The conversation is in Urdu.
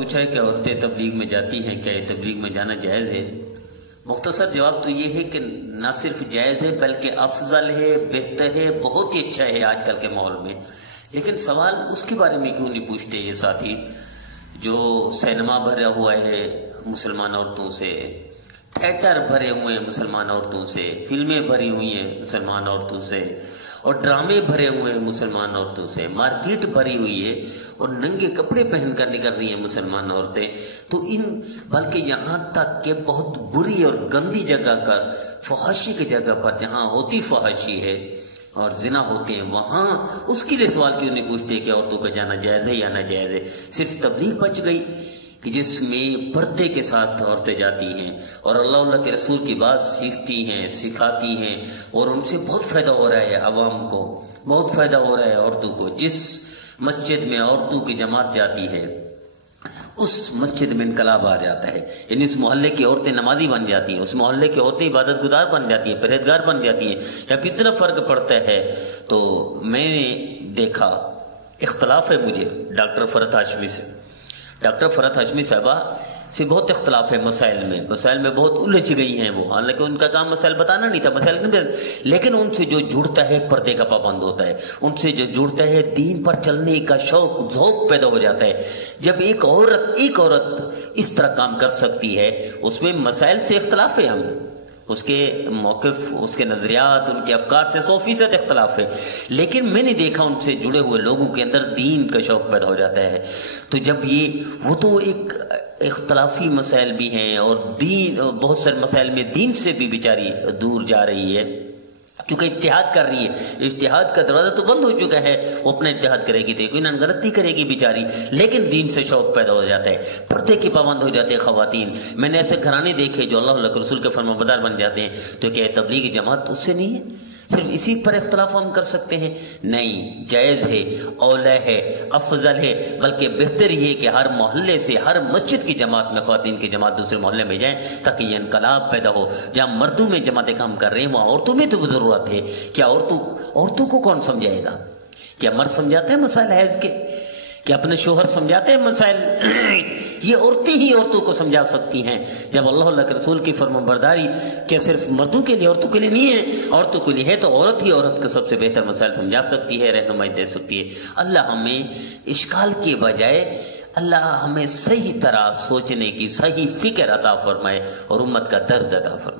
پوچھا ہے کہ عورتیں تبلیغ میں جاتی ہیں، کیا یہ تبلیغ میں جانا جائز ہے؟ مختصر جواب تو یہ ہے کہ نہ صرف جائز ہے بلکہ افضل ہے، بہتر ہے، بہت ہی اچھا ہے آج کل کے ماحول میں۔ لیکن سوال اس کے بارے میں کیوں نہیں پوچھتے یہ ساتھی جو سینما بھرا ہوا ہے مسلمان عورتوں سے، تھیٹر بھرے ہوئے ہیں مسلمان عورتوں سے، فلمیں بھری ہوئی ہیں مسلمان عورتوں سے، اور ڈرامے بھرے ہوئے ہیں مسلمان عورتوں سے، مارکیٹ بھری ہوئی ہے اور ننگے کپڑے پہن کر نکل رہی ہیں مسلمان عورتیں۔ تو بلکہ یہاں تک کہ بہت بری اور گندی جگہ کا، فحاشی کی جگہ پر جہاں ہوتی فحاشی ہے اور زنا ہوتے ہیں، وہاں اس کے لیے سوال کیوں نہیں پوچھتے کہ عورتوں کا جانا جائز ہے یا ناجائز ہے؟ صرف تبلیغ بچ گئی کہ جس میں پردے کے ساتھ عورتیں جاتی ہیں اور اللہ کے رسول کی بات سیکھتی ہیں، سکھاتی ہیں، اور ان سے بہت فائدہ ہو رہا ہے، عوام کو بہت فائدہ ہو رہا ہے عورتوں کو۔ جس مسجد میں عورتوں کی جماعت جاتی ہے اس مسجد میں انقلاب آ جاتا ہے، یعنی اس محلے کی عورتیں نمازی بن جاتی ہیں، اس محلے کی عورتیں عبادت گزار بن جاتی ہیں، پرہیزگار بن جاتی ہیں۔ جب اتنا فرق پڑتا ہے تو میں نے دیکھا، اختلاف ہے مجھے ڈاکٹر فرحت ہاشمی سے، ڈاکٹر فرحت ہاشمی صاحبہ سے بہت اختلاف ہے مسائل میں بہت الجھ گئی ہیں وہ، حالانکہ ان کا کام مسائل بتانا نہیں تھا، مسائل نہیں، لیکن ان سے جو جڑتا ہے پردے کا پابند ہوتا ہے، ان سے جو جڑتا ہے دین پر چلنے کا شوق ذوق پیدا ہو جاتا ہے۔ جب ایک عورت اس طرح کام کر سکتی ہے، اس میں مسائل سے اختلاف ہے، ہمیں اس کے موقف، اس کے نظریات، ان کے افکار سے 100% اختلاف ہے، لیکن میں نے دیکھا ان سے جڑے ہوئے لوگوں کے اندر دین کا شوق پیدا ہو جاتا ہے۔ تو جب وہ تو ایک اختلافی مسائل بھی ہیں اور بہت سارے مسائل میں دین سے بھی بیچاری دور جا رہی ہے، چونکہ اجتہاد کر رہی ہے، اجتہاد کا دروازہ تو بند ہو چکا ہے، وہ اپنا اجتہاد کرے گی تو کوئی نہ غلطی کرے گی بیچاری، لیکن دین سے شوق پیدا ہو جاتا ہے، پردے کی پابند ہو جاتے ہیں خواتین۔ میں نے ایسے گھرانے دیکھے جو اللہ کے رسول کے فرمانبردار بن جاتے ہیں، تو کیا تبلیغی جماعت اس سے نہیں ہے؟ صرف اسی پر اختلاف ہم کر سکتے ہیں؟ نہیں، جائز ہے، اولا ہے، افضل ہے، بلکہ بہتر یہ کہ ہر محلے سے، ہر مسجد کی جماعت میں خواتین کی جماعت دوسرے محلے میں جائیں تاکہ یہ انقلاب پیدا ہو۔ جہاں مردوں میں جماعتیں کام کر رہے ہیں وہاں عورتوں میں تو ضرورت ہے۔ کیا عورتوں کو کون سمجھائے گا؟ کیا مرد سمجھاتے ہیں مسائل حیض کے؟ کہ اپنے شوہر سمجھاتے ہیں مسائل؟ یہ عورتیں ہی عورتوں کو سمجھا سکتی ہیں۔ جب اللہ کے رسول کی فرمانبرداری کیا صرف مردوں کے لیے، عورتوں کے لیے نہیں ہے، عورتوں کے لیے ہے، تو عورت ہی عورت کو سب سے بہتر مسائل سمجھا سکتی ہے، رہنمائی دے سکتی ہے۔ اللہ ہمیں اشکال کے بجائے اللہ ہمیں صحیح طرح سوچنے کی صحیح فکر عطا فرمائے اور امت کا درد عطا فرمائے۔